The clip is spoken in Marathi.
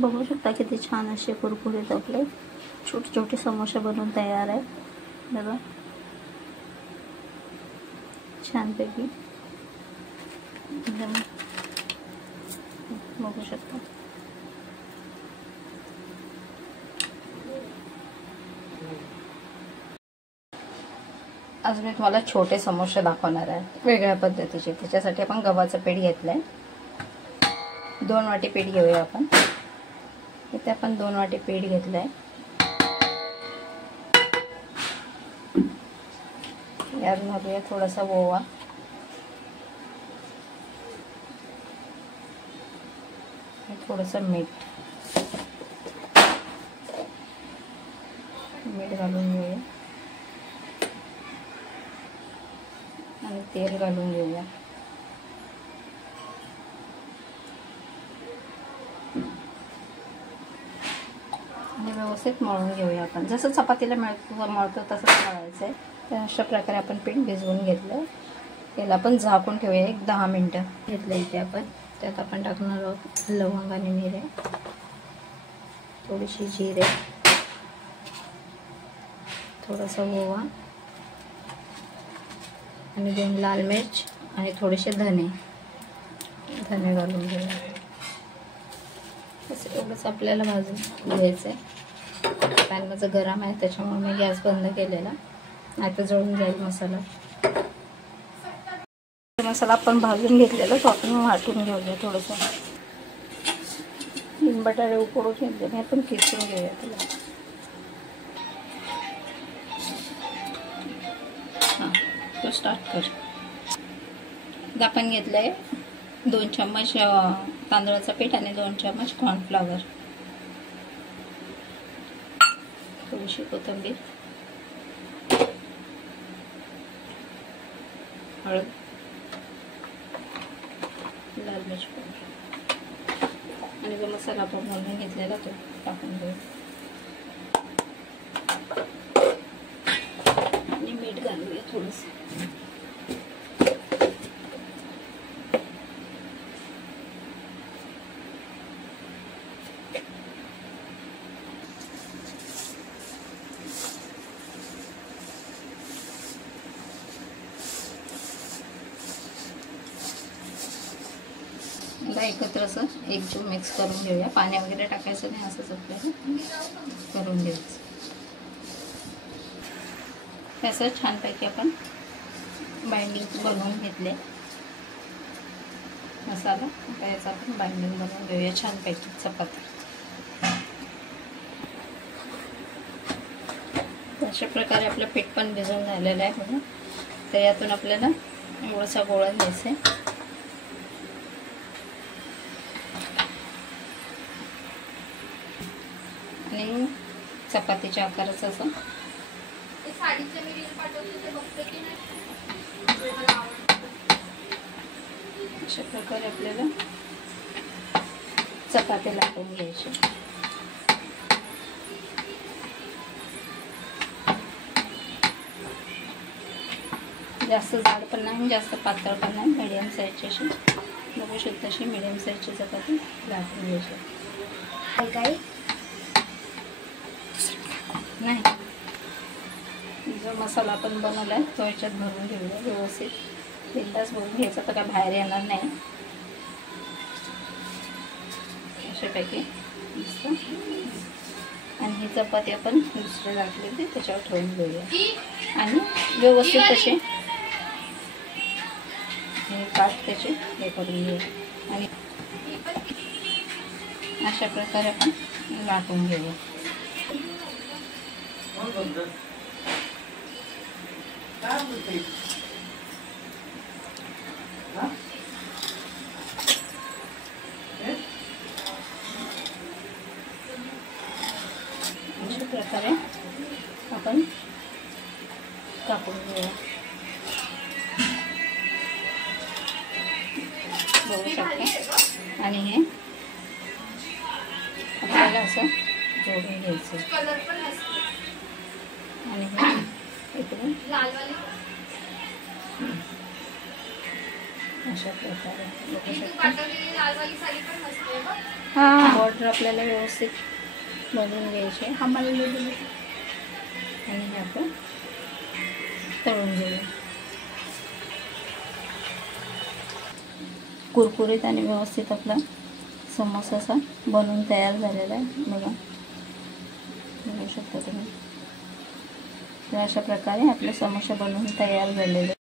बघू शकता किती छान असे कुरकुरीत आपले छोटे छोटे समोसे बनवून तयार आहे बघा, छानपैकी एकदम बघू शकता। आज मी तुम्हाला छोटे समोसे दाखवणार आहे वेगळ्या पद्धतीचे। त्याच्यासाठी आपण गव्हाचं पीठ घेतलंय, 2 वाटी पीठ घेऊया आपण। इथे आपण 2 वाटी पीठ घेतलंय, यात घालूया थोडासा ओवा, थोडंसं मीठ घालून घेऊया आणि तेल घालून घेऊया। आणि व्यवस्थित मळून घेऊया आपण, जसं चपातीला मळतो तसंच मळायचं आहे। तर अशा प्रकारे आपण पीठ भिजवून घेतलं, त्याला आपण झाकून ठेवूया 10 मिनटं घेतलं। इथे आपण त्यात आपण टाकणार आहोत लवंग आणि मिरे, थोडीशी जिरे, थोडासा ओवा आणि 2 लाल मिर्च आणि थोडेसे धने घालून घेऊया। तसं एवढंच आपल्याला भाजून घ्यायचं आहे। पॅन माझं गरम आहे त्याच्यामुळे मी गॅस बंद केलेला, नाही तर जळून जाईल मसाला। मसाला आपण भाजून घेतलेला तो आपण वाटून घेऊया। थोडंसं 3 बटाटे उकडून घेतले, आपण किसून घेऊया त्याला। तो स्टार्ट कर। आपण घेतलंय 2 चम्मच तांदळाचं पीठ आणि 2 चम्मच कॉर्नफ्लॉवर, थोडीशी कोथिंबीर, हळद, लाल मिर्च पावडर आणि जो मसाला आपण बनवून घेतलेला तो टाकून घेऊ आणि मीठ घालूया थोडंसं। एकत्र असं एकजीव मिक्स करून घेऊया, पाणी वगैरे टाकायचं नाही, असंच आपल्याला करून घ्यायचं। त्याचं छानपैकी आपण बाइंडिंग बनवून घेतले मसाला, आता याचं आपण बाइंडिंग बनवून घेऊया छानपैकी चपाती। अशा प्रकारे आपलं पीठ पण भिजवून झालेलं आहे बघा। तर यातून आपल्याला एवढासा गोळा घ्यायचा आहे आणि चपातीच्या आकाराचं असं अशा प्रकारे आपल्याला चपाती लाटून घ्यायची। जास्त जाड पण नाही, जास्त पातळ पण नाही, मीडियम साईजची अशी बघू शकता, अशी मीडियम साईजची चपाती लाटून घ्यायची। काय नाही, जो मसाला आपण बनवला आहे तो याच्यात भरून घेऊया व्यवस्थित, बिंदास भरून घ्यायचा, तर काय बाहेर येणार नाही। अशापैकी मस्त। आणि ही चपाती आपण दुसरी लाटलेली त्याच्यावर ठेवून घेऊया आणि व्यवस्थित असे हे काट त्याचे हे करून घेऊया आणि अशा प्रकारे आपण लाटून घेऊया। अशा प्रकारे आपण कापून घेऊया। बघू शकता आणि हे आपल्याला असं जोडून घ्यायचं आणि इकडून अशा प्रकारे बघू शकता। हां बटर आपल्याला व्यवस्थित बनवून घ्यायचे आणि हे आपण तळून घेऊया. कुरकुरीत आणि व्यवस्थित आपला समोसा असा बनवून तयार झालेला आहे. बघू शकता तुम्ही. तर अशा प्रकारे आपले समोसे बनवून तयार झालेले.